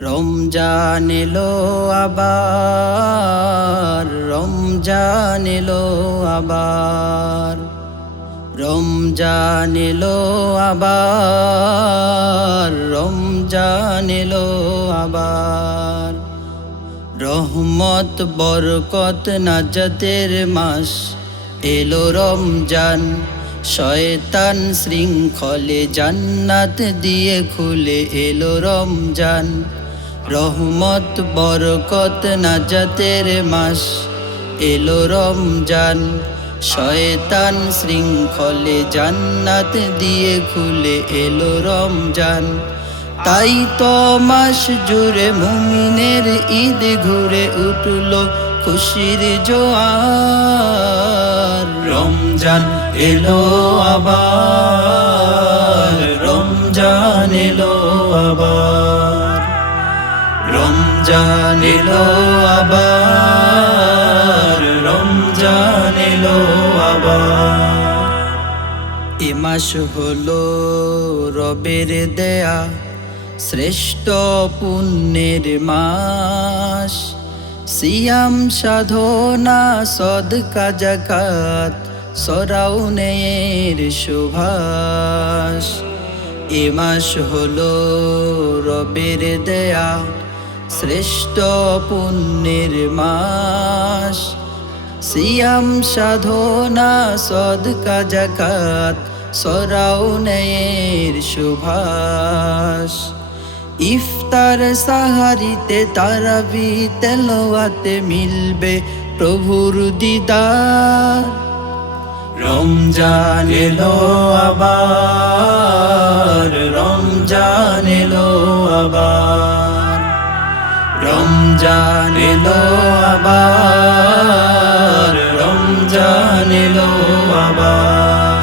রমজান এলো আবার, রমজান এলো আবার, রমজান এলো আবার, রমজান এলো আবার। রহমত বরকত নাজাতের মাস এলো রমজান, শয়তান শৃঙ্খলে জান্নাত দিয়ে খুলে এলো রমজান। রহমত বরকত নাজাতের মাস এলো রমজান, শয়তান শৃঙ্খলে জান্নাত দিয়ে খুলে এলো রমজান। তাই তো মাস জুড়ে মুমিনের ঈদ ঘুরে উঠলো খুশির জোয়ার। রমজান এলো আবার, রমজান এলো আবার, রমজান এলো আবার, রমজান এলো আবার। এ মাস হলো রবের দেয়া শ্রেষ্ঠ পুণ্যের মাস, সিয়াম সাধনা সদকা যাকাত সরাউনের সুভাষ। এ মাস হলো রবের দেয়া শ্রেষ্ঠ পুণ্যের মাস, সিয়াম সাধনা সদকা যাকাত সরাউনের সুভাষ। ইফতার সাহারিতে তারাবি তেলাওয়াতে মিলবে প্রভুর দিদার। রমজান এলো আবার, রমজান এলো আবার, রমজান এলো আবার, রমজান এলো আবার।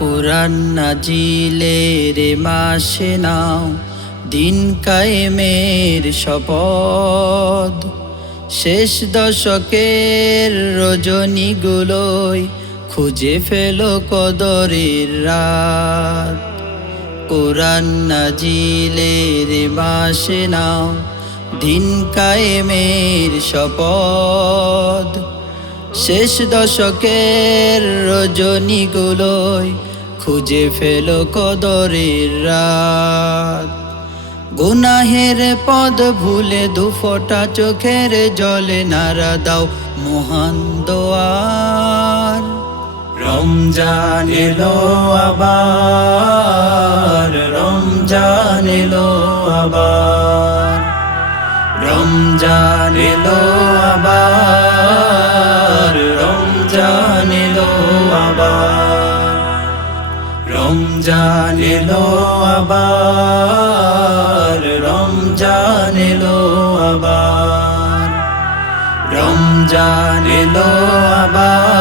কোরআন নাজিলের মাসে নাও দিন কায়েমের শপথ, শেষ দশকের রজনীগুলোয় খুঁজে ফেলো কদরের রাত। কোরআন নাজিলের মাসে নাও দিন কায়েমের শপথ, শেষ দশকের রজনীগুলোয় খুঁজে ফেলো কদরের রাত। গুনাহের পদ ভুলে দুফোঁটা চোখের জলে নাড়া দাও মহান দোয়ার। রমজান এলো আবার, রমজান এলো আবার, রমজান এলো আবার, রমজান এলো আবার, রমজান এলো আবার, রমজান এলো আবার, রমজান এলো আবার।